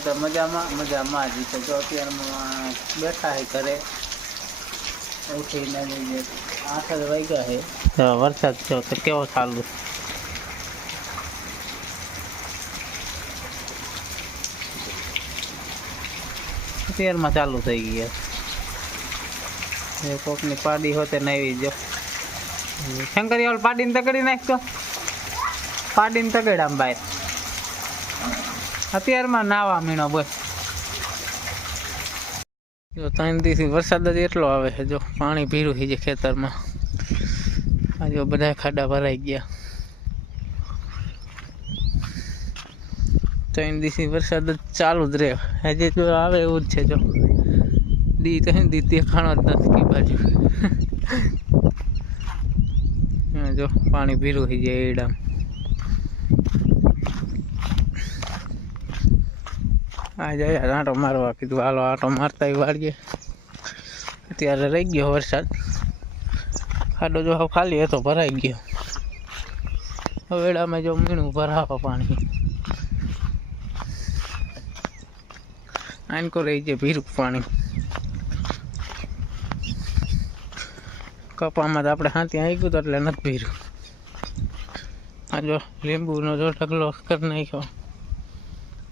બધા મજામાં મજામાં જ. તો જો અત્યારમાં બેઠા છે ઘરે. ઉઠીને જ જે આઠ જ વાગ્યા છે વરસાદ જો તો કેવો ચાલુ? અત્યારમાં ચાલુ થઈ ગયા એ કોકની પાડી હોતે ને આવી જો. શંકરિયાલ પાડીને તગડી નાખતો પાડીને તગડામ બહાર અત્યારમાં નાવા મીણો બસ જો ત્રણ દિવસથી વરસાદ જ એટલો આવે છે, જો પાણી ભીરું થઈ જાય ખેતરમાં. આ જો બધા ખાડા ભરાઈ ગયા. ત્રણ દિવસથી વરસાદ જ ચાલુ જ રહે. હજી તો આવે એવું જ છે, જો. દી તો હે દી દેખાણો જ નથી બાજુ. જો પાણી ભીરું થઈ જાય એડામ. આ જાય આંટો મારવા કીધું, હાલો આંટો મારતા વાળીએ અત્યારે રહી ગયો વરસાદ. ખાડો જો ખાલી હતો, ભરાઈ ગયો. હવે એડામાં જો મીણું ભરાવા પાણી. આનકો રહી છે ભીરું પાણી. કપામાં તો આપણે હાથી આવી ગયું તો એટલે નથી ભીરું. આ જો લીંબુનો જો ઢગલો કરી નાખ્યો.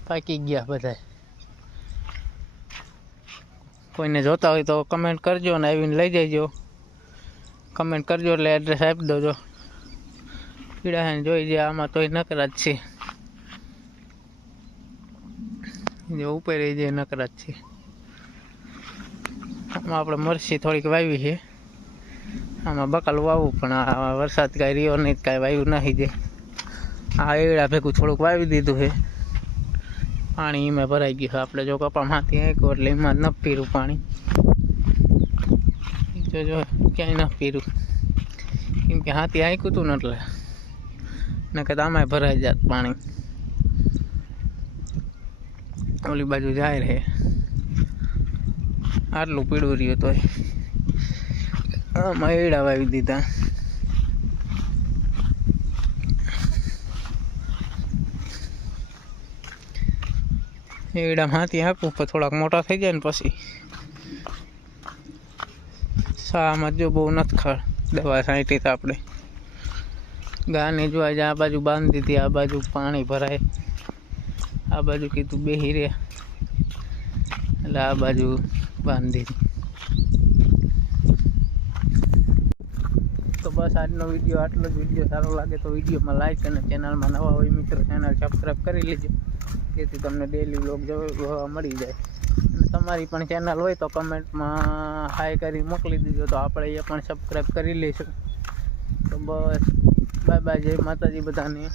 પાકી ગયા બધા કોઈને જોતા હોય તો કમેન્ટ કરજો ને આવીને લઈ જજો કમેન્ટ કરજો એટલે એડ્રેસ આપી દોજો. પીડા જોઈ જાય આમાં તોય નકરા જ છે. જો ઉપર રહી જાય નકરા જ છે. આમાં આપણે મરસી થોડીક વાવી છે. આમાં બકાલ વાવવું પણ આ વરસાદ કાંઈ રહ્યો નહીં, કાંઈ વાવ્યું નહીં દે આ એડા ભેગું થોડુંક વાવી દીધું છે. પાણી એમાં ભરાઈ ગયું આપણે જો કપામાંથી આવ્યું એટલે એમાં ન પીરું પાણી. જો જો, ક્યાંય ન પીરું કેમ કે હાથી આંક્યું હતું ને એટલે. ને તો આમાંય ભરાઈ જાત પાણી. ઓલી બાજુ જાય રહે. આટલું પીળું રહ્યું તોય. આમાં એડા વાવી દીધા. એડા હાથી આપું પણ થોડાક મોટા થઈ જાય ને પછી. શામાં જો બહુ નથી ખાડ દવા છાંટી તો આપણે. ગાને જો આજે આ બાજુ બાંધી હતી આ બાજુ પાણી ભરાય. આ બાજુ કીધું બેહી રહ્યા એટલે આ બાજુ બાંધી તો બસ આજનો વીડિયો, આટલો જ વીડિયો સારો લાગે તો વિડીયોમાં લાઈક અને ચેનલમાં નવા હોય મિત્રો ચેનલ સબસ્ક્રાઈબ કરી લેજો. જેથી તમને ડેલી વ્લોગ જોવા મળી જાય. અને તમારી પણ ચેનલ હોય તો કમેન્ટમાં હાઈ કરી મોકલી દીજો, તો આપણે એ પણ સબસ્ક્રાઈબ કરી લઈશું. તો બસ બાય બાય જય માતાજી બધાને.